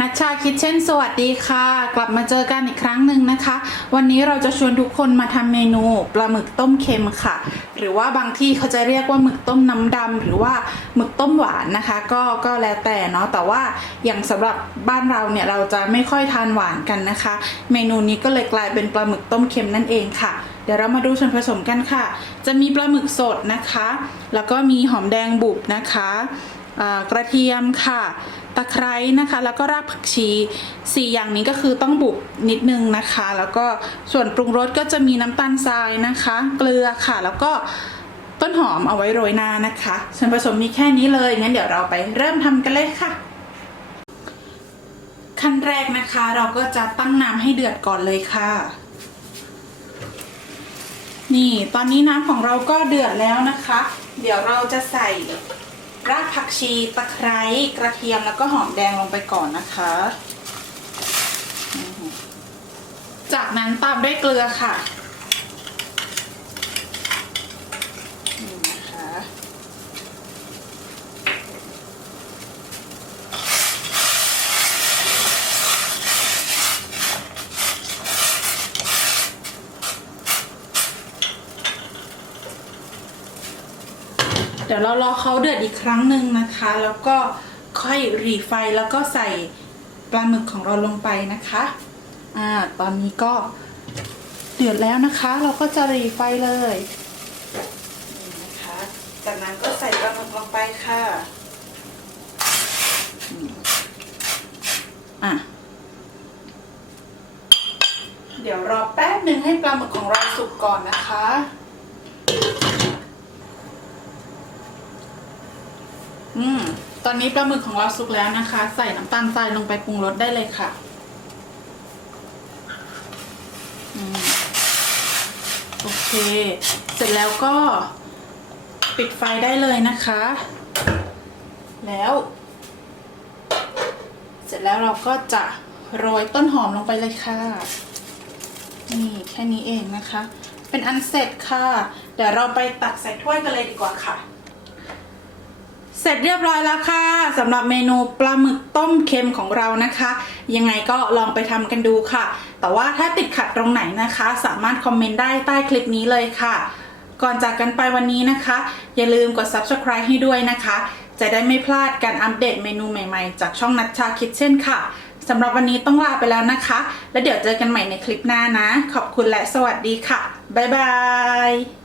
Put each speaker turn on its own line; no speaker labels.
นัชชาคิดเช่นสวัสดีค่ะ กลับมาเจอกันอีกครั้งหนึ่งนะคะ วันนี้เราจะชวนทุกคนมาทำเมนูปลาหมึกต้มเค็มค่ะ หรือว่าบางที่เขาจะเรียกว่าหมึกต้มน้ำดำหรือว่าหมึกต้มหวานนะคะ ก็ก็แล้วแต่เนาะแต่ว่าอย่างสำหรับบ้านเราเนี่ยเราจะไม่ค่อยทานหวานกันนะคะ เมนูนี้ก็เลยกลายเป็นปลาหมึกต้มเค็มนั่นเองค่ะเดี๋ยวเรามาดูส่วนผสมกันค่ะ จะมีปลาหมึกสดนะคะ แล้วก็มีหอมแดงบุบนะคะ กระเทียมค่ะ ตะไคร้นะคะ แล้วก็รากผักชีสี่อย่างนี้ก็คือต้องบุบนิดนึงนะคะ แล้วก็ส่วนปรุงรสก็จะมีน้ำตาลทรายนะคะ เกลือค่ะ แล้วก็ต้นหอมเอาไว้โรยหน้านะคะส่วนผสมมีแค่นี้เลย งั้นเดี๋ยวเราไปเริ่มทำกันเลยค่ะ ขั้นแรกนะคะเราก็จะตั้งน้ำให้เดือดก่อนเลยค่ะนี่ ตอนนี้น้ำของเราก็เดือดแล้วนะคะ เดี๋ยวเราจะใส่ รากผักชีตะไคร้กระเทียมแล้วก็หอมแดงลงไปก่อนนะคะ จากนั้นตามด้วยเกลือค่ะ เดี๋ยวเรารอเขาเดือดอีกครั้งหนึ่งนะคะ แล้วก็ค่อยรีไฟแล้วก็ใส่ปลาหมึกของเราลงไปนะคะอ่าตอนนี้ก็เดือดแล้วนะคะ เราก็จะรีไฟเลยนะคะ จากนั้นก็ใส่ปลาหมึกลงไปค่ะอะเดี๋ยวรอแป๊บหนึ่งให้ปลาหมึกของเราสุกก่อนนะคะ อืม ตอนนี้ปลาหมึกของเราสุกแล้วนะคะ ใส่น้ำตาลทรายลงไปปรุงรสได้เลยค่ะอโอเค เสร็จแล้วก็ปิดไฟได้เลยนะคะ แล้ว เสร็จแล้วเราก็จะโรยต้นหอมลงไปเลยค่ะ นี่แค่นี้เองนะคะ เป็นอันเสร็จค่ะ เดี๋ยวเราไปตักใส่ถ้วยกันเลยดีกว่าค่ะ เสร็จเรียบร้อยแล้วค่ะสำหรับเมนูปลาหมึกต้มเค็มของเรานะคะ ยังไงก็ลองไปทำกันดูค่ะ แต่ว่าถ้าติดขัดตรงไหนนะคะ สามารถคอมเมนต์ได้ใต้คลิปนี้เลยค่ะ ก่อนจากกันไปวันนี้นะคะ อย่าลืมกด subscribe ให้ด้วยนะคะ จะได้ไม่พลาดการอัปเดตเมนูใหม่ๆ จากช่องนัชชาคิทเช่นค่ะสำหรับวันนี้ต้องลาไปแล้วนะคะ แล้วเดี๋ยวเจอกันใหม่ในคลิปหน้านะ ขอบคุณและสวัสดีค่ะบ๊ายบาย